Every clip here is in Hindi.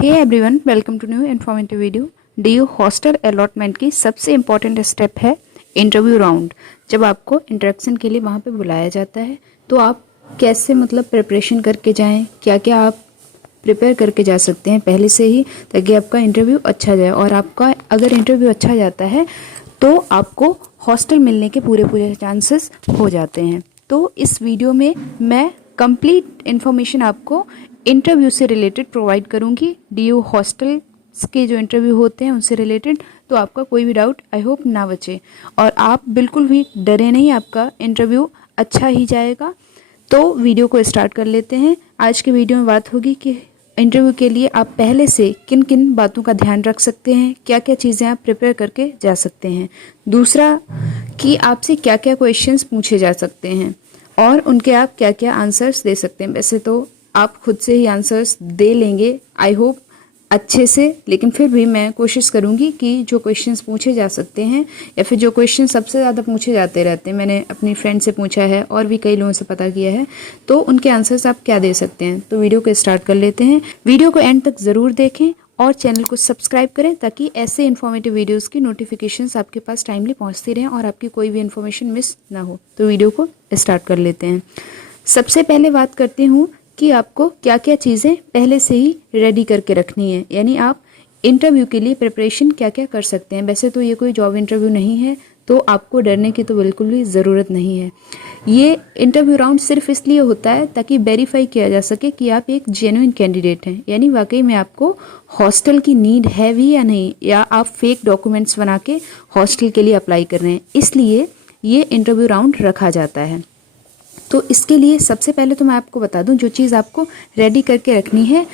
Hey everyone, welcome to new informative video. DU hostel allotment की सबसे इम्पॉर्टेंट स्टेप है इंटरव्यू राउंड। जब आपको इंटरेक्शन के लिए वहाँ पे बुलाया जाता है तो आप कैसे प्रिपरेशन करके जाएं, क्या क्या आप प्रिपेयर करके जा सकते हैं पहले से ही, ताकि आपका इंटरव्यू अच्छा जाए। और आपका अगर इंटरव्यू अच्छा जाता है तो आपको हॉस्टल मिलने के पूरे चांसेस हो जाते हैं। तो इस वीडियो में मैं कंप्लीट इन्फॉर्मेशन आपको इंटरव्यू से रिलेटेड प्रोवाइड करूंगी, डीयू हॉस्टल्स के जो इंटरव्यू होते हैं उनसे रिलेटेड। तो आपका कोई भी डाउट आई होप ना बचे और आप बिल्कुल भी डरे नहीं, आपका इंटरव्यू अच्छा ही जाएगा। तो वीडियो को स्टार्ट कर लेते हैं। आज के वीडियो में बात होगी कि इंटरव्यू के लिए आप पहले से किन किन बातों का ध्यान रख सकते हैं, क्या क्या चीज़ें आप प्रिपेयर करके जा सकते हैं। दूसरा कि आपसे क्या क्या क्वेश्चंस पूछे जा सकते हैं और उनके आप क्या क्या आंसर्स दे सकते हैं। वैसे तो आप खुद से ही आंसर्स दे लेंगे आई होप अच्छे से, लेकिन फिर भी मैं कोशिश करूंगी कि जो क्वेश्चंस पूछे जा सकते हैं या फिर जो क्वेश्चन सबसे ज़्यादा पूछे जाते रहते हैं, मैंने अपनी फ्रेंड से पूछा है और भी कई लोगों से पता किया है, तो उनके आंसर्स आप क्या दे सकते हैं। तो वीडियो को स्टार्ट कर लेते हैं। वीडियो को एंड तक ज़रूर देखें और चैनल को सब्सक्राइब करें ताकि ऐसे इन्फॉर्मेटिव वीडियोस की नोटिफिकेशंस आपके पास टाइमली पहुंचती रहें और आपकी कोई भी इन्फॉर्मेशन मिस ना हो। तो वीडियो को स्टार्ट कर लेते हैं। सबसे पहले बात करती हूँ कि आपको क्या क्या चीज़ें पहले से ही रेडी करके रखनी है, यानी आप इंटरव्यू के लिए प्रिपरेशन क्या क्या कर सकते हैं। वैसे तो ये कोई जॉब इंटरव्यू नहीं है, तो आपको डरने की तो बिल्कुल भी ज़रूरत नहीं है। ये इंटरव्यू राउंड सिर्फ इसलिए होता है ताकि वेरीफाई किया जा सके कि आप एक जेन्युइन कैंडिडेट हैं, यानी वाकई में आपको हॉस्टल की नीड है भी या नहीं, या आप फेक डॉक्यूमेंट्स बना के हॉस्टल के लिए अप्लाई कर रहे हैं। इसलिए ये इंटरव्यू राउंड रखा जाता है। तो इसके लिए सबसे पहले तो मैं आपको बता दूं, जो चीज़ आपको रेडी करके रखनी है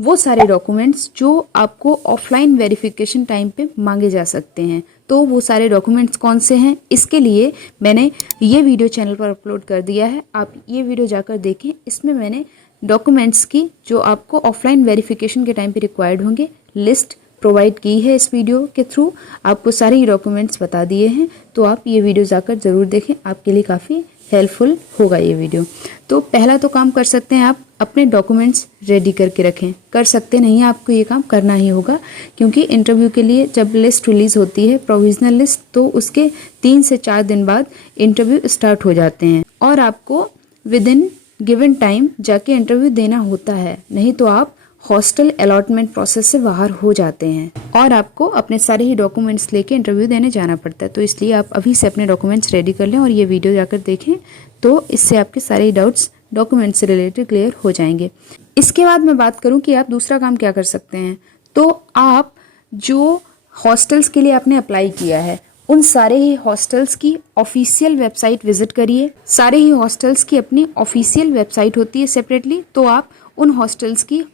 वो सारे डॉक्यूमेंट्स जो आपको ऑफलाइन वेरिफिकेशन टाइम पे मांगे जा सकते हैं। तो वो सारे डॉक्यूमेंट्स कौन से हैं, इसके लिए मैंने ये वीडियो चैनल पर अपलोड कर दिया है, आप ये वीडियो जाकर देखें। इसमें मैंने डॉक्यूमेंट्स की जो आपको ऑफलाइन वेरिफिकेशन के टाइम पे रिक्वायर्ड होंगे लिस्ट प्रोवाइड की है। इस वीडियो के थ्रू आपको सारे डॉक्यूमेंट्स बता दिए हैं, तो आप ये वीडियो जाकर ज़रूर देखें, आपके लिए काफ़ी हेल्पफुल होगा ये वीडियो। तो पहला तो काम कर सकते हैं, आप अपने डॉक्यूमेंट्स रेडी करके रखें। कर सकते नहीं हैं, आपको ये काम करना ही होगा, क्योंकि इंटरव्यू के लिए जब लिस्ट रिलीज़ होती है, प्रोविजनल लिस्ट, तो उसके 3 से 4 दिन बाद इंटरव्यू स्टार्ट हो जाते हैं और आपको विद इन गिवन टाइम जाके इंटरव्यू देना होता है, नहीं तो आप हॉस्टल अलॉटमेंट प्रोसेस से बाहर हो जाते हैं और आपको अपने सारे ही डॉक्यूमेंट्स लेके इंटरव्यू देने जाना पड़ता है। तो इसलिए आप अभी से अपने डॉक्यूमेंट्स रेडी कर लें और ये वीडियो जाकर देखें, तो इससे आपके सारे ही डाउट्स डॉक्यूमेंट्स से रिलेटेड क्लियर हो जाएंगे। इसके बाद मैं बात करूं कि आप दूसरा काम क्या कर सकते हैं, तो आप जो हॉस्टल्स के लिए आपने अप्लाई किया है उन सारे ही हॉस्टल्स की ऑफिशियल वेबसाइट विजिट करिए। सारे ही हॉस्टल्स की अपनी ऑफिशियल वेबसाइट होती है सेपरेटली, तो आप उन हॉस्टल्स की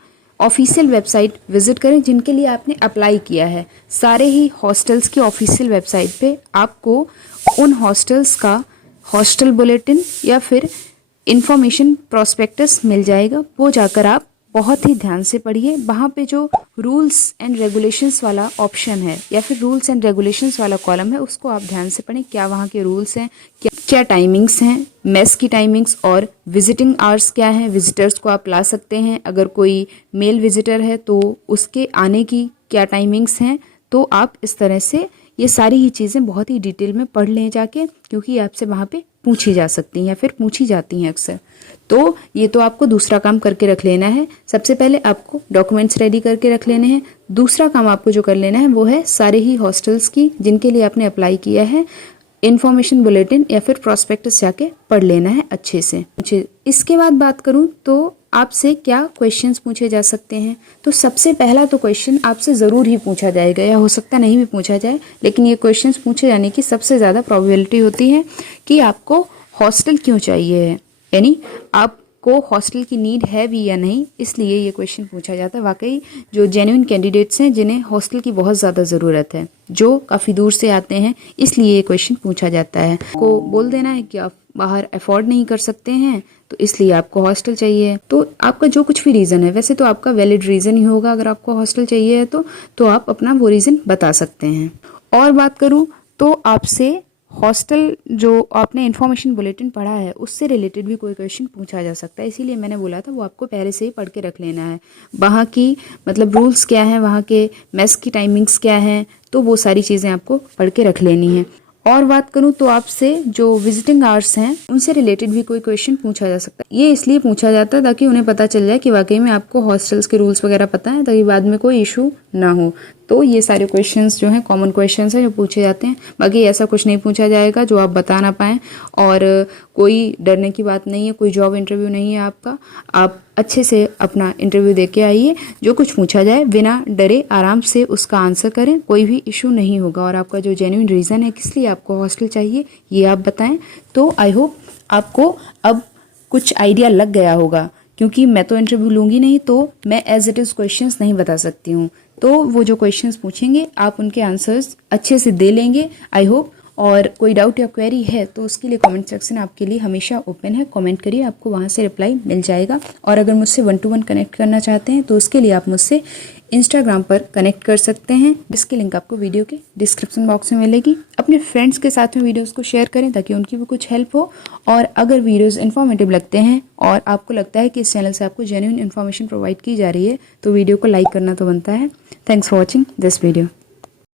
ऑफिशियल वेबसाइट विजिट करें जिनके लिए आपने अप्लाई किया है। सारे ही हॉस्टल्स की ऑफिशियल वेबसाइट पे आपको उन हॉस्टल्स का हॉस्टल बुलेटिन या फिर इंफॉर्मेशन प्रोस्पेक्टस मिल जाएगा। वो जाकर आप बहुत ही ध्यान से पढ़िए। वहाँ पे जो रूल्स एंड रेगुलेशंस वाला ऑप्शन है या फिर रूल्स एंड रेगुलेशंस वाला कॉलम है, उसको आप ध्यान से पढ़ें। क्या वहाँ के रूल्स हैं, क्या टाइमिंग्स हैं, मेस की टाइमिंग्स और विजिटिंग आवर्स क्या हैं, विजिटर्स को आप ला सकते हैं, अगर कोई मेल विजिटर है तो उसके आने की क्या टाइमिंग्स हैं। तो आप इस तरह से ये सारी ही चीज़ें बहुत ही डिटेल में पढ़ लें जाके, क्योंकि आपसे वहाँ पे पूछी जा सकती हैं या फिर पूछी जाती हैं अक्सर। तो ये तो आपको दूसरा काम करके रख लेना है। सबसे पहले आपको डॉक्यूमेंट्स रेडी करके रख लेने हैं। दूसरा काम आपको जो कर लेना है वो है सारे ही हॉस्टल्स की जिनके लिए आपने अप्लाई किया है इन्फॉर्मेशन बुलेटिन या फिर प्रोस्पेक्टस जाके पढ़ लेना है अच्छे से। इसके बाद बात करूं तो आपसे क्या क्वेश्चंस पूछे जा सकते हैं, तो सबसे पहला तो क्वेश्चन आपसे ज़रूर ही पूछा जाएगा, या हो सकता नहीं भी पूछा जाए, लेकिन ये क्वेश्चंस पूछे जाने की सबसे ज़्यादा प्रोबेबिलिटी होती है कि आपको हॉस्टल क्यों चाहिए है, यानी आपको हॉस्टल की नीड है भी या नहीं, इसलिए ये क्वेश्चन पूछा जाता है। वाकई जो जेन्युइन कैंडिडेट्स हैं जिन्हें हॉस्टल की बहुत ज़्यादा ज़रूरत है, जो काफ़ी दूर से आते हैं, इसलिए ये क्वेश्चन पूछा जाता है। को बोल देना है कि आप बाहर अफोर्ड नहीं कर सकते हैं, तो इसलिए आपको हॉस्टल चाहिए। तो आपका जो कुछ भी रीज़न है, वैसे तो आपका वैलिड रीज़न ही होगा, अगर आपको हॉस्टल चाहिए है तो आप अपना वो रीज़न बता सकते हैं। और बात करूं तो आपसे हॉस्टल जो आपने इन्फॉर्मेशन बुलेटिन पढ़ा है उससे रिलेटेड भी कोई क्वेश्चन पूछा जा सकता है, इसीलिए मैंने बोला था वो आपको पहले से ही पढ़ के रख लेना है। वहाँ की मतलब रूल्स क्या हैं, वहाँ के मेस की टाइमिंग्स क्या हैं, तो वो सारी चीज़ें आपको पढ़ के रख लेनी है। और बात करूं तो आपसे जो विजिटिंग आवर्स हैं उनसे रिलेटेड भी कोई क्वेश्चन पूछा जा सकता है। ये इसलिए पूछा जाता है ताकि उन्हें पता चल जाए कि वाकई में आपको हॉस्टल्स के रूल्स वगैरह पता है, ताकि बाद में कोई इशू ना हो। तो ये सारे क्वेश्चंस जो हैं कॉमन क्वेश्चंस हैं जो पूछे जाते हैं। बाकी ऐसा कुछ नहीं पूछा जाएगा जो आप बता ना पाएँ, और कोई डरने की बात नहीं है, कोई जॉब इंटरव्यू नहीं है आपका। आप अच्छे से अपना इंटरव्यू दे के आइए, जो कुछ पूछा जाए बिना डरे आराम से उसका आंसर करें, कोई भी इशू नहीं होगा। और आपका जो जेन्युइन रीज़न है किस लिए आपको हॉस्टल चाहिए ये आप बताएं। तो आई होप आपको अब कुछ आइडिया लग गया होगा, क्योंकि मैं तो इंटरव्यू लूँगी नहीं तो मैं एज इट इज़ क्वेश्चंस नहीं बता सकती हूँ। तो वो जो क्वेश्चंस पूछेंगे आप उनके आंसर्स अच्छे से दे लेंगे आई होप। और कोई डाउट या क्वेरी है तो उसके लिए कमेंट सेक्शन आपके लिए हमेशा ओपन है, कमेंट करिए, आपको वहाँ से रिप्लाई मिल जाएगा। और अगर मुझसे 1 to 1 कनेक्ट करना चाहते हैं तो उसके लिए आप मुझसे इंस्टाग्राम पर कनेक्ट कर सकते हैं, जिसकी लिंक आपको वीडियो के डिस्क्रिप्शन बॉक्स में मिलेगी। अपने फ्रेंड्स के साथ में वीडियोस को शेयर करें ताकि उनकी भी कुछ हेल्प हो। और अगर वीडियोस इन्फॉर्मेटिव लगते हैं और आपको लगता है कि इस चैनल से आपको जेन्युइन इन्फॉर्मेशन प्रोवाइड की जा रही है तो वीडियो को लाइक करना तो बनता है। Thanks for watching this video.